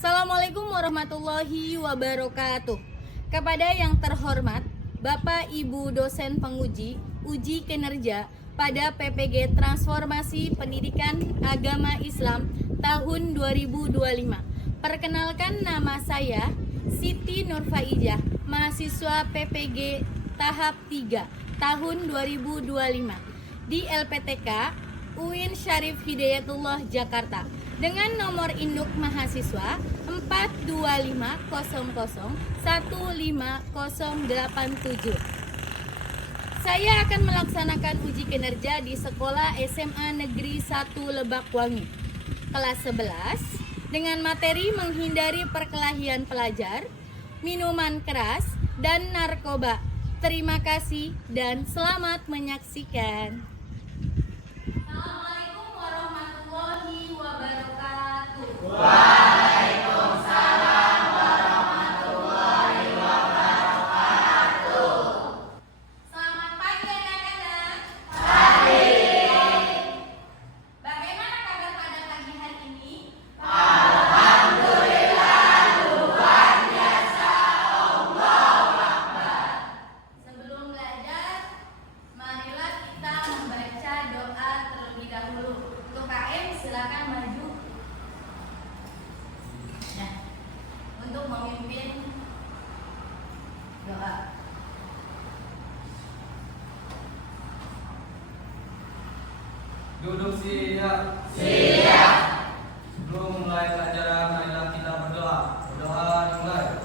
Assalamualaikum warahmatullahi wabarakatuh. Kepada yang terhormat Bapak Ibu dosen penguji uji kinerja pada PPG Transformasi Pendidikan Agama Islam tahun 2025. Perkenalkan, nama saya Siti Nurfaijah, mahasiswa PPG tahap 3 tahun 2025 di LPTK UIN Syarif Hidayatullah Jakarta dengan nomor induk mahasiswa 42500150087. Saya akan melaksanakan uji kinerja di Sekolah SMA Negeri 1 Lebakwangi kelas 11 dengan materi menghindari perkelahian pelajar, minuman keras, dan narkoba. Terima kasih dan selamat menyaksikan. Assalamualaikum warahmatullahi wabarakatuh. Waalaikumsalam warahmatullahi wabarakatuh. Selamat pagi anak-anak. Pagi. Bagaimana kabar pada pagi hari ini? Alhamdulillah luar biasa. Allahu Akbar. Sebelum belajar, marilah kita membaca doa terlebih dahulu. Untuk KM silakan maju. Nah, untuk memimpin doa. Duduk siap. Siap. Sebelum mulai pelajaran, marilah kita berdoa. Berdoa dimulai.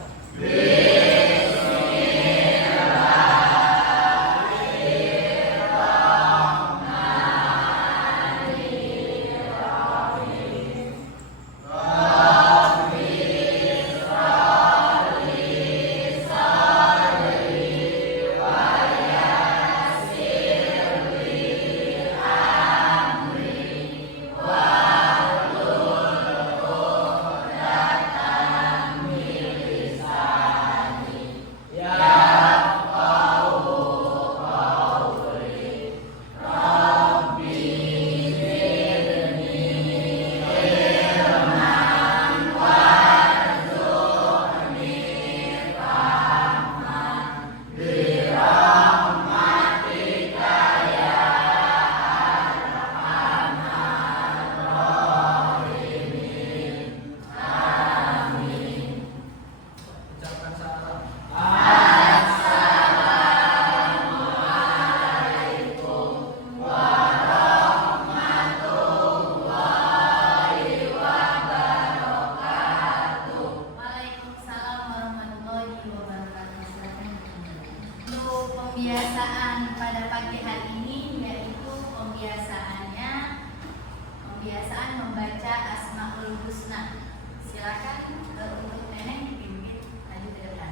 Ucapkan salam. Waalaikumsalam warahmatullahi wabarakatuh. Silakan. Untuk pembiasaan pada pagi hari ini yaitu pembiasaan membaca Asmaul Husna. Silakan untuk Neneng dipimpin maju ke depan.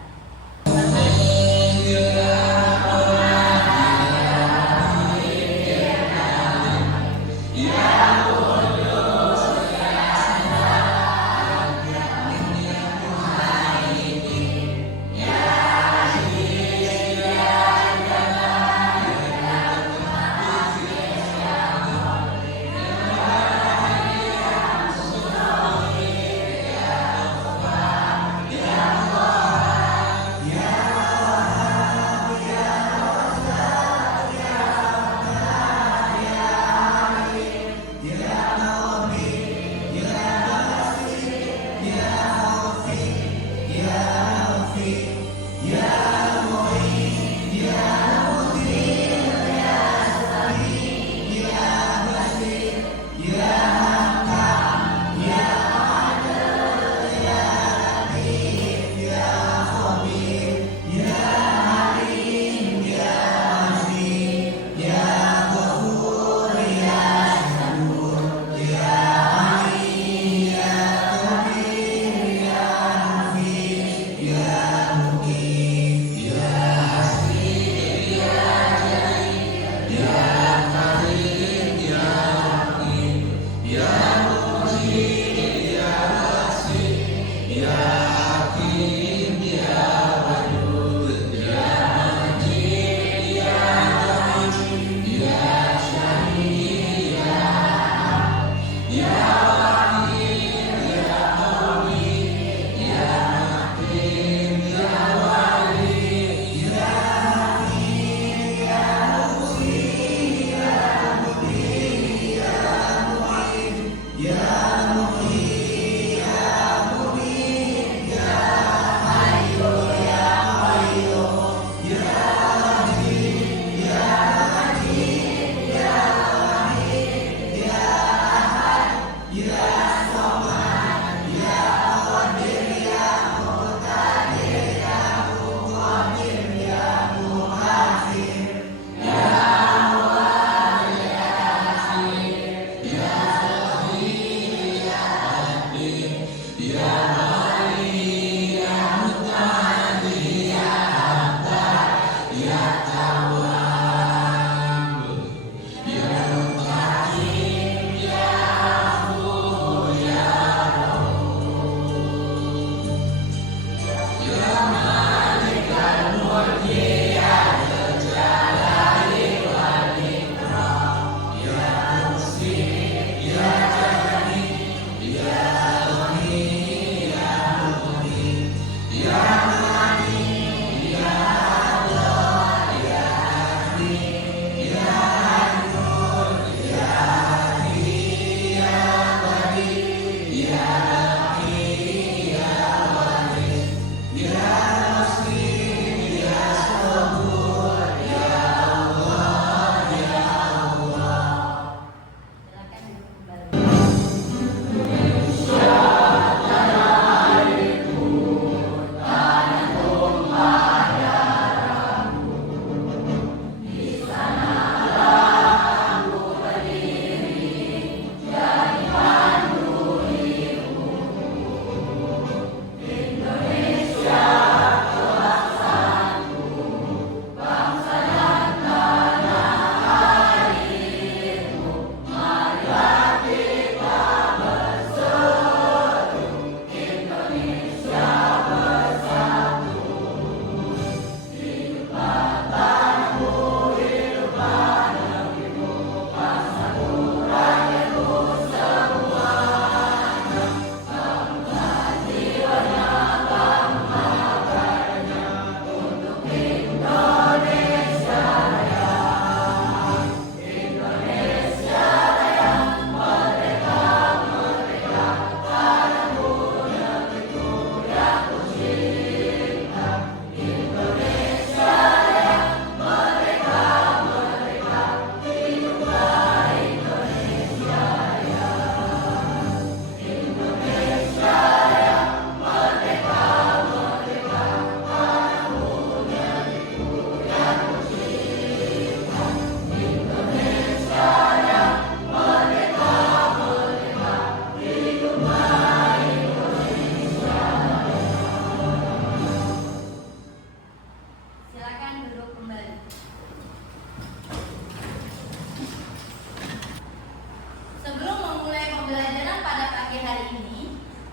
pagi hari ini,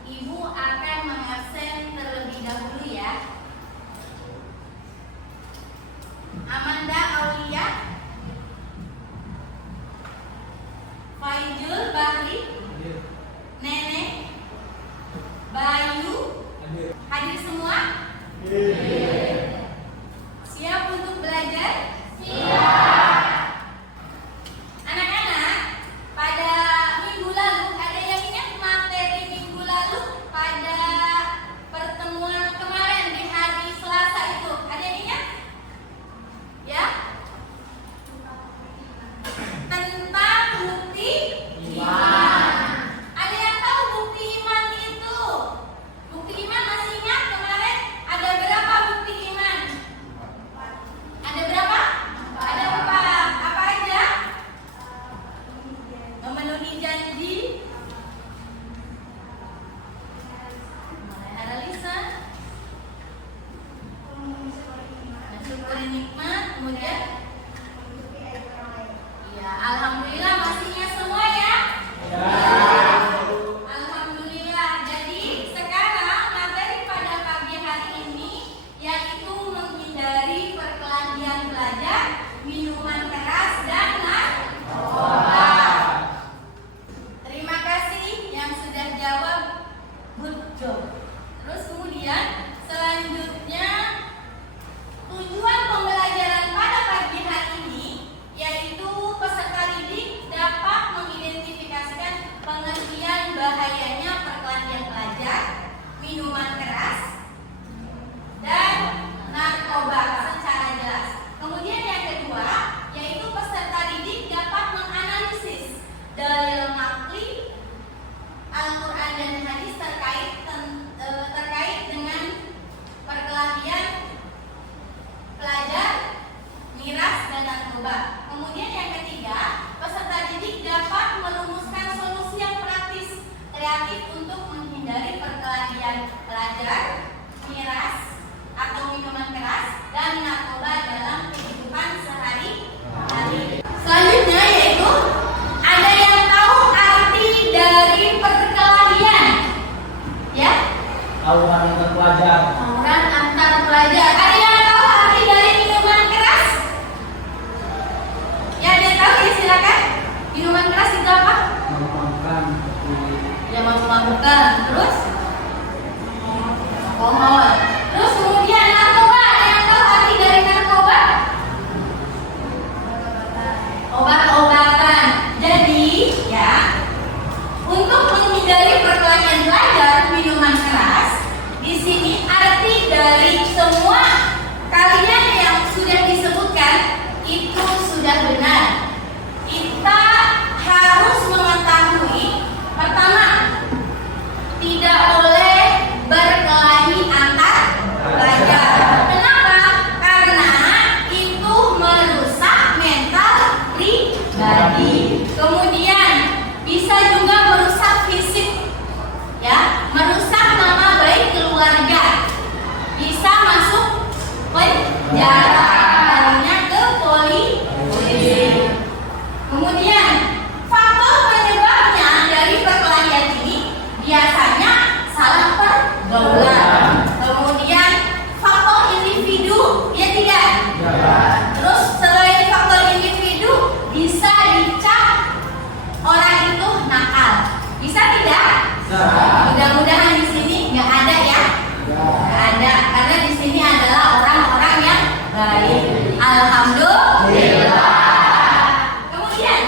Ibu akan mengabsen terlebih dahulu ya. Amanda Aulia, Faizul Bahri, Nenek, Bayu, hadir semua? Siap untuk belajar? Siap. Anak-anak, pada minggu lalu ada yang ingat materi minggu lalu pada pertemuan kemarin di hari Selasa itu? Ada yang ingat? Ya? Tentang bukti iman. Ada yang tahu bukti iman itu? Bukti iman masih ingat kemarin? Ada berapa bukti iman? Ada berapa? Ada 4. Apa aja? Memenuhi janji, memelihara lisan, mensyukuri nikmat, kemudian ya, alhamdulillah masih ingat semua ya? Alhamdulillah. Jadi sekarang materi pada pagi hari ini yaitu menghindari perkelahian belajar, minuman keras dan narkoba. Terima kasih yang sudah jawab, good job. Terus kemudian selanjutnya tujuan pembelajaran pada pagi hari ini yaitu peserta didik dapat mengidentifikasikan pengertian bahayanya perkelahian pelajar, minuman keras, dan narkoba secara jelas. Kemudian yang kedua yaitu peserta didik dapat menganalisis dalil naqli Al-Quran dan hadis terkait dengan perkelahian pelajar, miras, dan narkoba. Kemudian yang ketiga, peserta didik dapat merumuskan solusi yang praktis, kreatif untuk menghindari perkelahian pelajar, miras atau minuman keras, dan narkoba dalam kehidupan sehari-hari. Selanjutnya yaitu ada yang tahu arti dari perkelahian? Ya? Tawuran antar pelajar. Tawuran antar pelajar. Ada yang tahu arti dari minuman keras? Ya, ada yang tahu? Ya, silakan. Minuman keras itu apa? Memabukkan. Ya, memabukkan. Terus? Alkohol. Terus kemudian narkoba. Ada yang tahu arti dari narkoba? Obat-obatan. Jadi, ya, untuk menghindari perkelahian pelajar, minuman keras, di sini arti dari semua kalian yang sudah disebutkan itu sudah benar. Kita harus mengetahui pertama, tidak boleh berkelahi antar pelajar. Kenapa? Karena itu merusak mental pribadi. Kemudian bisa juga merusak fisik, ya, merusak nama baik keluarga, bisa masuk penjara, hanya ke polisi. Kemudian faktor penyebabnya dari perkelahian ini biasanya salah pergaulan. Kemudian faktor individu, ya tidak? Terus selain faktor individu bisa dicap orang itu nakal, bisa tidak? Mudah-mudahan di sini nggak ada ya. Nggak ada, karena di sini adalah orang-orang yang baik. Alhamdulillah. Kemudian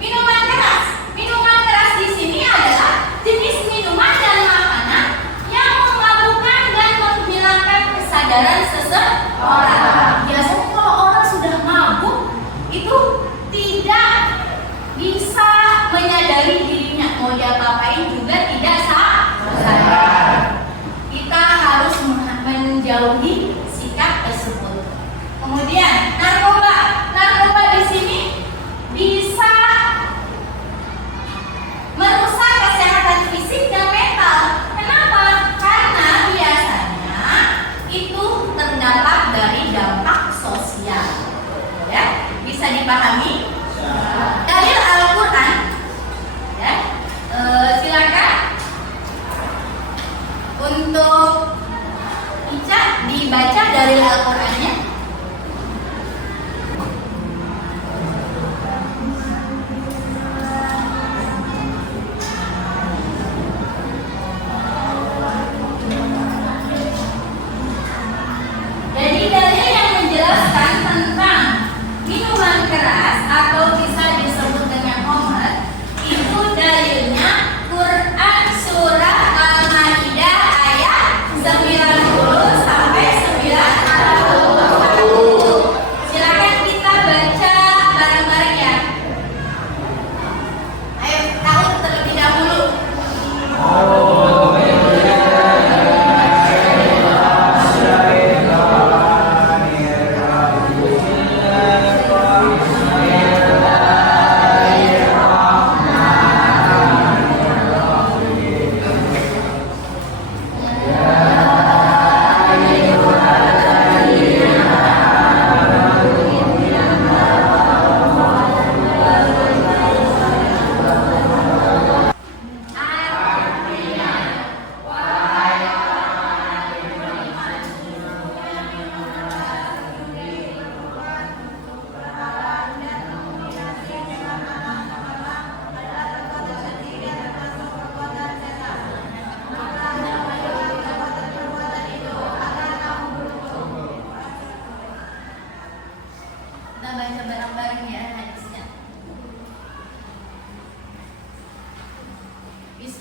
minuman keras. Minuman keras di sini adalah jenis minuman dan makanan yang memabukkan dan menghilangkan kesadaran seseorang. Biasanya kalau orang sudah mabuk itu tidak bisa menyadari dirinya, mau diapa-apain juga tidak sadar. Kita harus menjauhi sikap tersebut. Kemudian narkoba. Narkoba di sini bisa merusak kesehatan fisik dan mental. Kenapa? Karena biasanya itu terdapat dari dampak sosial. Ya, bisa dipahami? Dalil Al-Quran, ya, silakan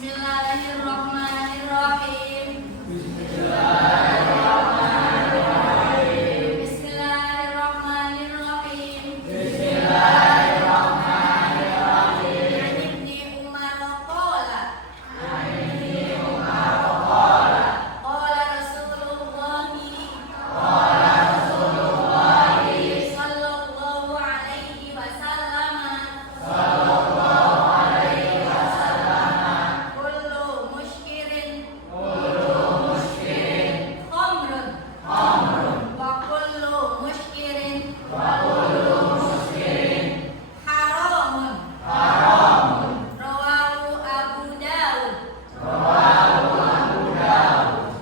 Bismillahirrahmanirrahim. Bismillahirrahmanirrahim. Bismillahirrahmanirrahim. Bismillahirrahmanirrahim. An Ibni Umar qala. Qala Rasulullah sallallahu alaihi wasallam. Kullu muskirin khamrun wa kullu muskirin haramun. Rawahu Abu Dawud.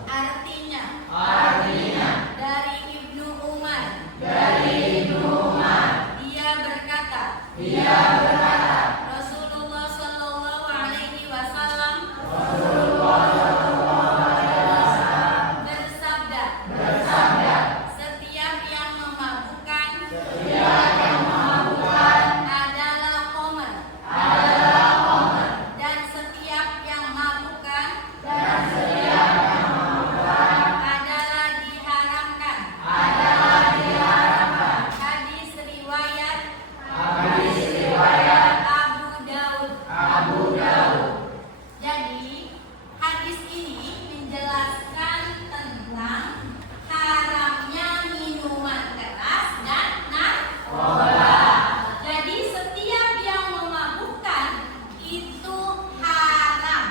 Artinya dari Ibnu Umar. Dia berkata, Rasulullah sallallahu alaihi wasallam bersabda, setiap yang memabukkan adalah khamr, dan setiap yang memabukkan adalah diharamkan. Hadis riwayat Abu Daud. Jadi hadis ini menjelaskan tentang haramnya minuman keras dan narkoba. Jadi setiap yang memabukkan itu haram,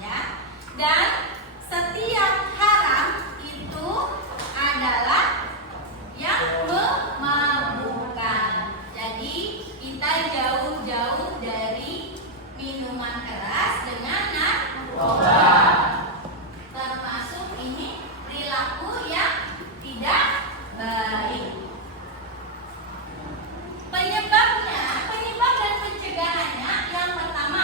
ya. Dan setiap haram itu adalah yang memabukkan. Jadi kita jauh-jauh dari minuman keras dengan narkoba. Termasuk ini perilaku yang tidak baik. Penyebab dan pencegahannya, yang pertama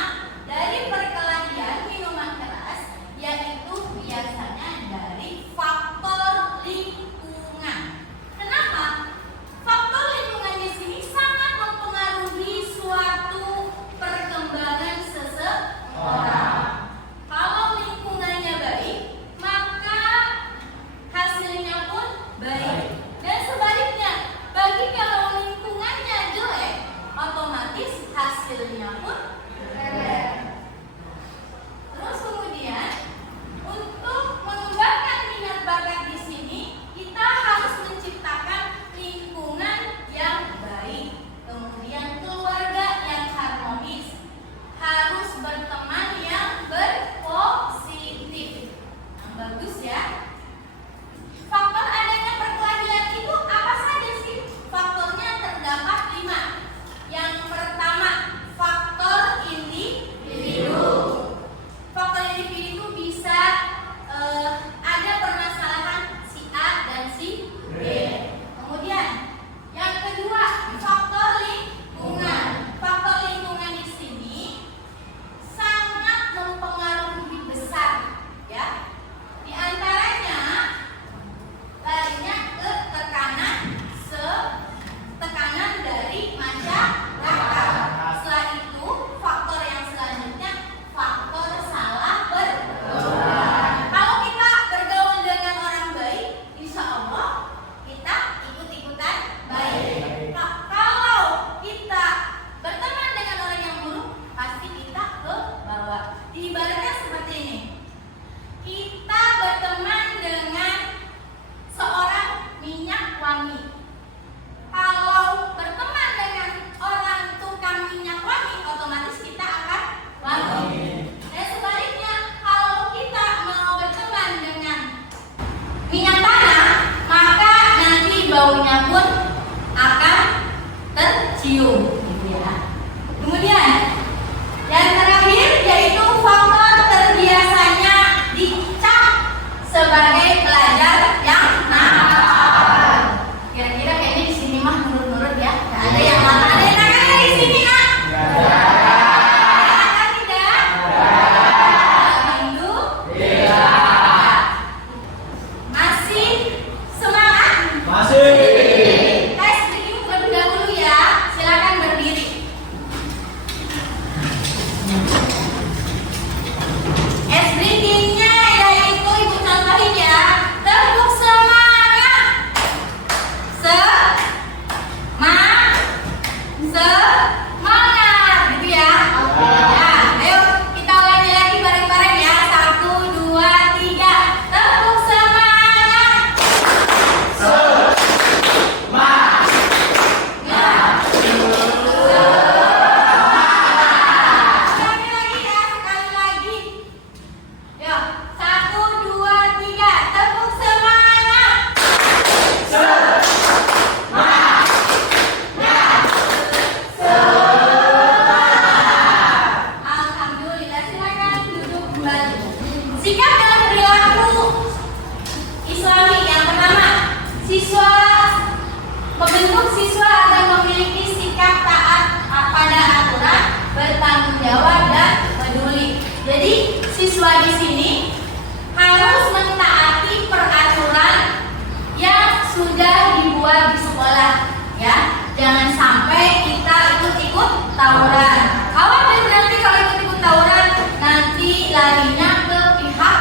tawuran. Khawatir nanti kalau ikut-ikut tawuran nanti larinya ke pihak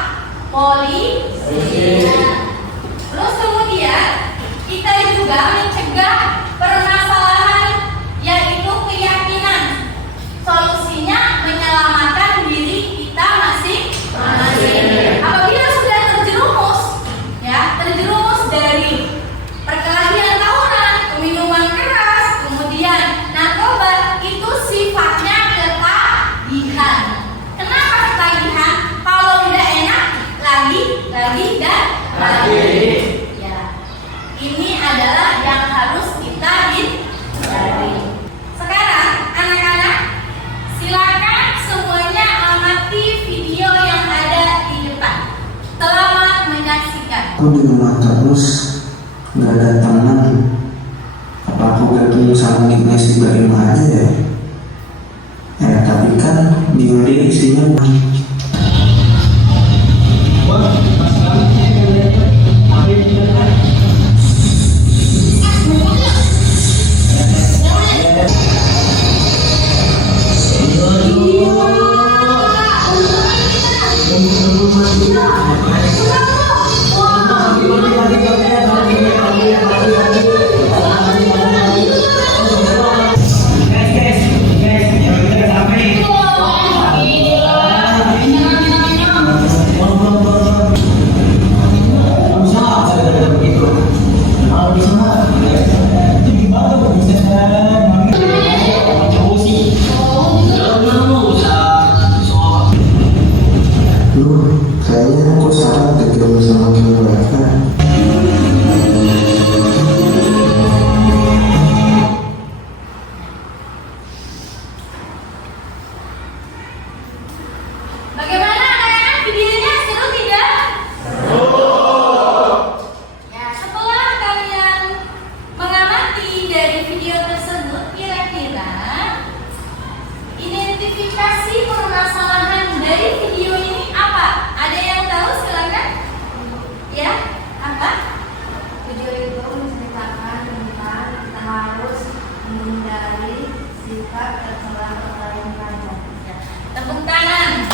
polisi. Terus kemudian kita juga mencegah permasalahan yaitu keyakinan. Solusinya menyelamatkan diri kita masing-masing. Apabila sudah terjerumus dari perkelahian tawuran, minuman keras, kemudian narkoba, itu sifatnya ketagihan. Kenapa ketagihan? Kalau udah enak, lagi dan lagi. Ya, ini adalah yang harus kita hindari. Sekarang anak-anak, silakan semuanya amati video yang ada di depan. Selamat menyaksikan. Aku di rumah terus, nggak ada teman. Apa aku gabung sama gimnastik dari rumah aja ya? Tapi kan di Udi isinya kayaknya aku sekarang tergabung sama mereka. Bagaimana anak-anak, videonya seru tidak? Ya, setelah kalian mengamati dari video tersebut, kira-kira identifikasi permasalahan dari video ini apa? Ada yang tahu? Silakan. Ya, apa? Video itu menceritakan tentang kita harus menghindari sifat tercela orang lain. Ya, tepuk tangan.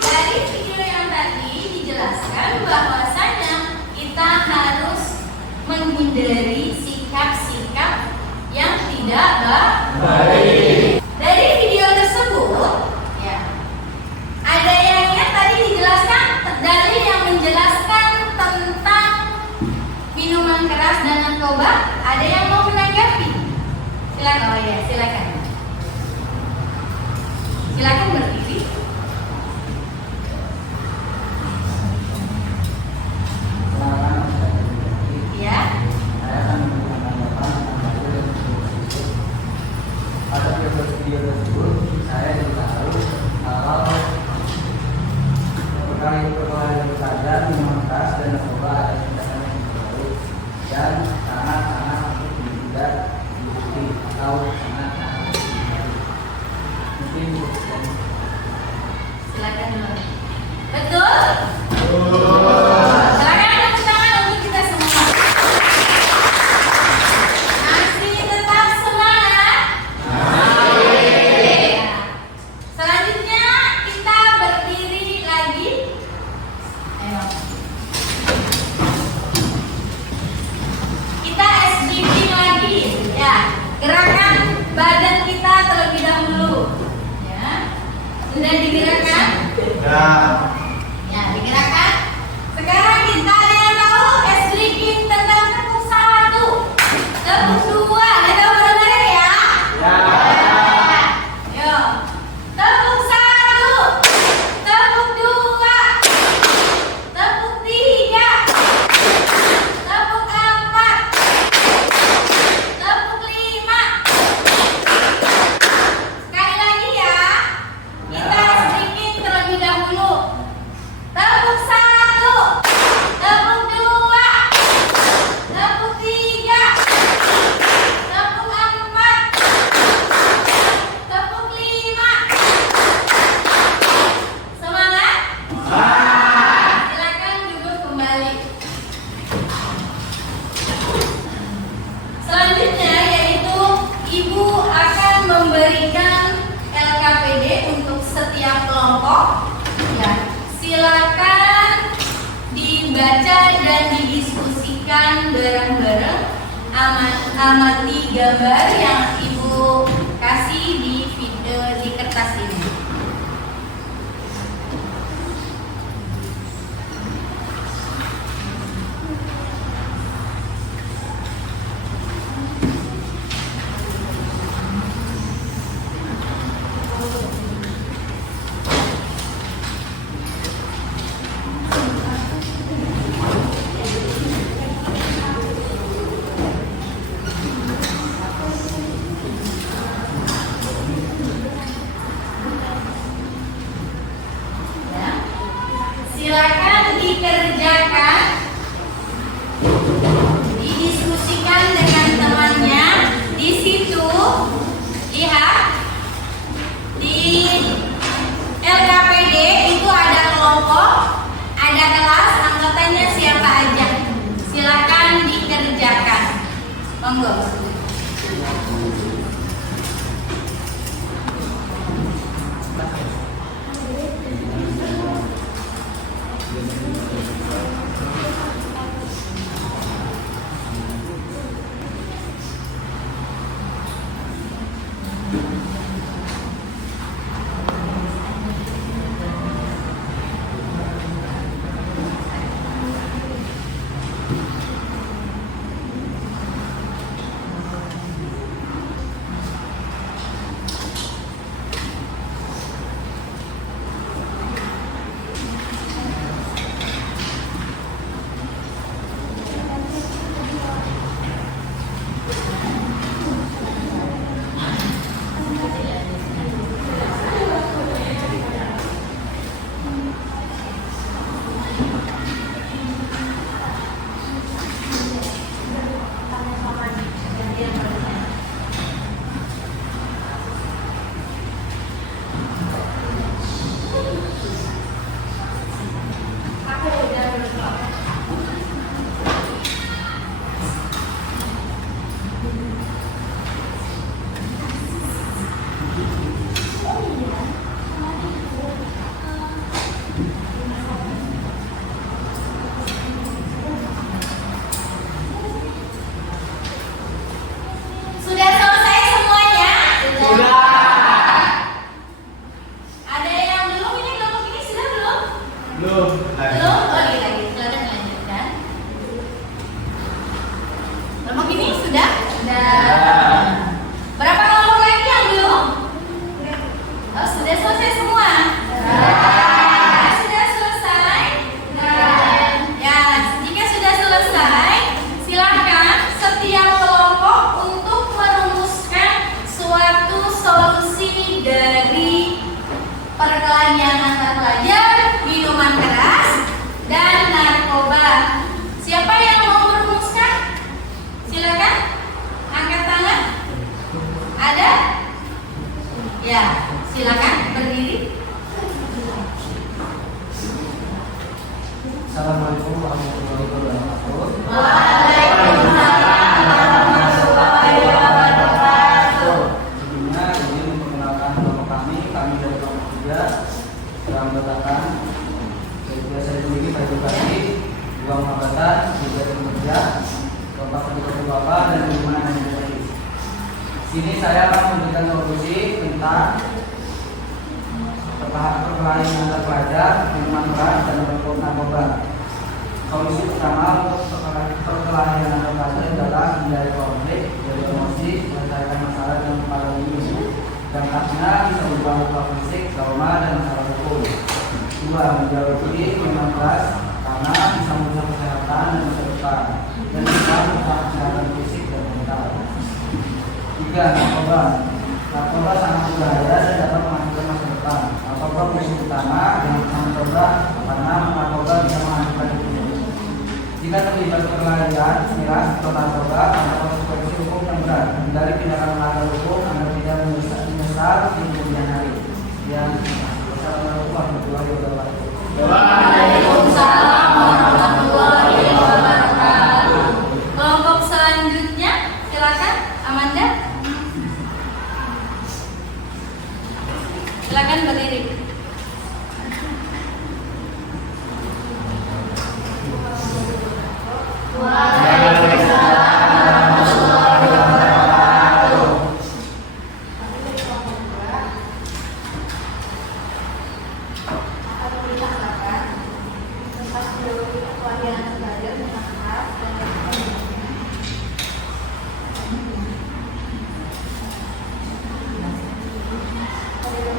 Dari video yang tadi dijelaskan bahwasanya kita harus menghindari sikap-sikap yang tidak baik. Dari video tersebut, ya, ada yang ingat tadi dijelaskan dalil yang menjelaskan tentang minuman keras dan narkoba. Ada yang mau menanggapi? Silakan. Oh ya, silakan. Silakan berdiri. Ya. Pada video tersebut saya diketahui kalau perkelahian sadar, minuman keras dan narkoba ada tindakan yang berbau dan sangat-sangat untuk tidak dibukti atau sangat-sangat mungkin Silakan dulu. Betul? Silakan tepuk tangan untuk kita semua. Masih tetap semangat? Ya. Selanjutnya kita berdiri lagi. Ayo. Kita SDG lagi. Ya, gerakan badan kita terlebih dahulu. Ya. Sudah digerakkan? Ya, digerakkan. Sekarang kita ada yang tahu SDG tentang tepuk 1, tepuk 2. Ada bareng-bareng ya? Yo. Tepuk 1, tepuk 2, tepuk 3, tepuk 4, tepuk 5. Sekali lagi ya. Kita sedikit terlebih dahulu. dibaca dan didiskusikan bareng-bareng. Amati gambar yang Ibu kasih di video di kertas ini. Silakan dikerjakan, didiskusikan dengan temannya. Di situ lihat di LKPD itu ada kelompok, ada kelas, angkatannya siapa aja. Silakan dikerjakan. Monggo. Sudah selesai semuanya? Sudah. Ada yang belum? Ini kelompok ini sudah belum? Belum. Belum? Oh, lagi. Silakan lanjutkan. Kelompok ini sudah? Sudah. Berapa kelompok lagi yang belum? Oh, sudah selesai semua? Sudah selesai? Ya, jika sudah selesai, silakan setiap kelompok untuk merumuskan suatu solusi dari perkelahian antar pelajar, minuman keras, dan narkoba. Siapa yang mau merumuskan? Silakan angkat tangan. Ada? Ya, silakan berdiri. Assalamualaikum warahmatullahi wabarakatuh. Waalaikumsalam warahmatullahi wabarakatuh. Sebelumnya ingin memperkenalkan kelompok kami dari kelompok 3 yang berkatakan saya sendiri pada edukasi, 2 pengobatan, 3 kerja, kelompok kedua bapak dan 5 administrasi. Sini saya akan memberikan solusi tentang perkelahian antar pelajar, minuman keras dan narkoba. Solusi pertama untuk perkelahian antar pelajar adalah menghindari konflik, dari emosi, menyelesaikan masalah dengan kepala dingin. Dampaknya bisa berupa luka fisik, trauma, dan masalah hukum. 2. Menjauhi minuman keras karena bisa merusak kesehatan dan masa depan, dan bisa merusak kesehatan fisik dan mental. 3. Narkoba. Narkoba sangat berbahaya dan dapat menghancurkan masa depan. Narkoba musuh utama dengan narkoba karena narkoba bisa menghancurkan hidupnya. Jika terlibat perkelahian miras atau narkoba, ada konsekuensi hukum yang berat. Dari tindakan melanggar hukum agar tidak menyesal di kemudian hari. Yang Wassalamualaikum warahmatullahi wabarakatuh. Waalaikumsalam warahmatullahi wabarakatuh. Kelompok selanjutnya, silakan Amanda. Silakan berdiri.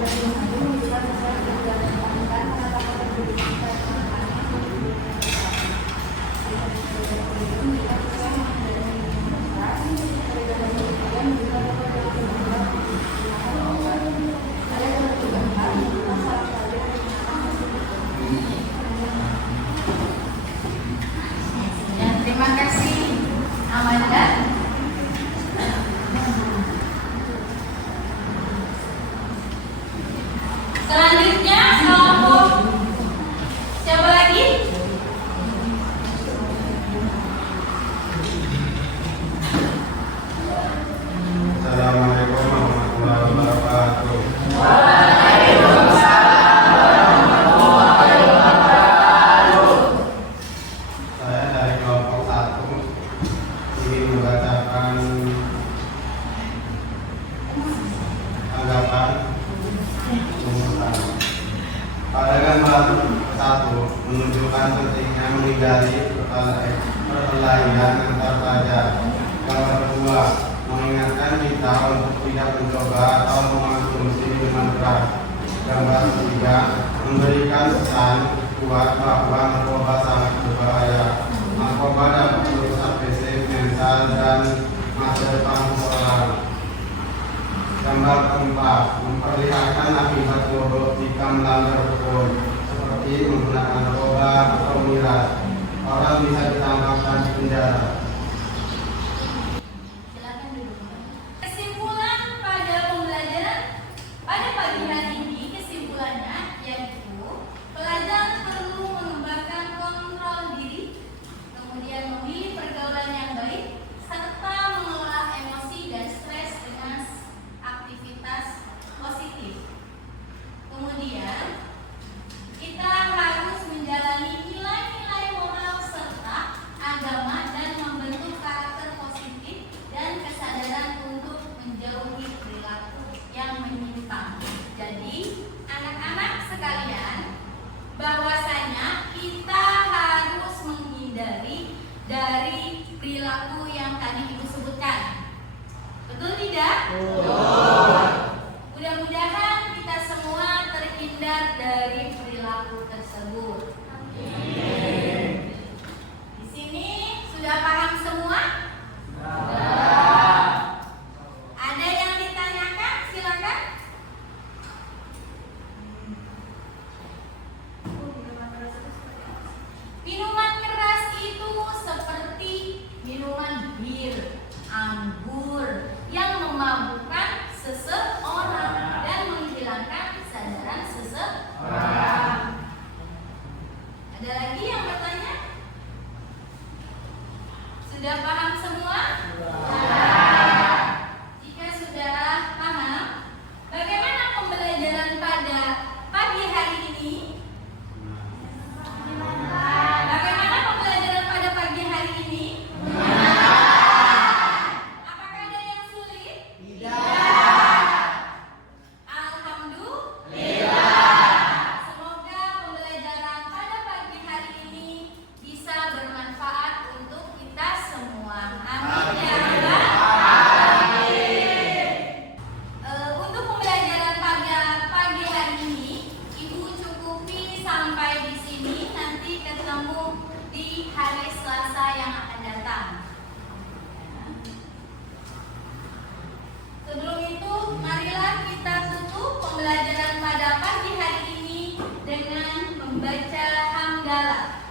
lebih maju menunjukkan sesuai yang dilakukan penetapan pendidikan pada anak-anak yang diberikan menunjukkan sesuai yang Terima kasih Amanda. Selanjutnya kelompok siapa lagi? Assalamualaikum warahmatullahi wabarakatuh. Saya dari kelompok 1 ingin membacakan tanggapan rumusan. Pada gambar 1 menunjukkan pentingnya menghindari perkelahian antar pelajar. Gambar 2 mengingatkan kita untuk tidak mencoba atau mengonsumsi minuman keras. Gambar 3 memberikan pesan kuat bahwa narkoba sangat berbahaya. Narkoba dapat merusak fisik, mental, dan masa depan seseorang. Gambar 4 memperlihatkan akibat buruk jika melanggar hukum, seperti menggunakan narkoba atau miras. Orang bisa ditangkapkan di penjara. Silakan duduk. Kesimpulan pada pembelajaran pada pagi hari ini, kesimpulannya yaitu pelajar perlu mengembangkan kontrol diri, kemudian memilih pergaulan yang baik, serta mengelola emosi dan stres dengan aktivitas positif. Kemudian kita harus menjalani nilai-nilai moral serta agama dan membentuk karakter positif dan kesadaran untuk menjauhi perilaku yang menyimpang. Jadi, anak-anak sekalian, bahwasanya kita harus menghindari dari perilaku yang tadi Ibu sebutkan. Betul tidak? Mudah-mudahan kita semua terhindar dari perilaku tersebut. Di sini sudah paham semua? Ada yang ditanyakan? Silakan. Minuman keras itu seperti minuman bir, anggur yang memabukkan seseorang dan menghilangkan kesadaran seseorang. Ada lagi yang bertanya? Sudah paham semua? Jika sudah paham, bagaimana pembelajaran pada pagi hari ini? Bagaimana pembelajaran pada pagi hari ini? Apakah ada yang sulit? Tidak. Alhamdulillah. Semoga pembelajaran pada pagi hari ini bisa bermanfaat untuk kita semua. Amin ya Rabbal alamin. Untuk pembelajaran pada pagi hari ini, Ibu cukupi sampai di sini. Nanti ketemu di hari Selasa yang akan datang. Sebelum itu, marilah kita tutup pembelajaran pada pagi hari ini dengan membaca hamdalah.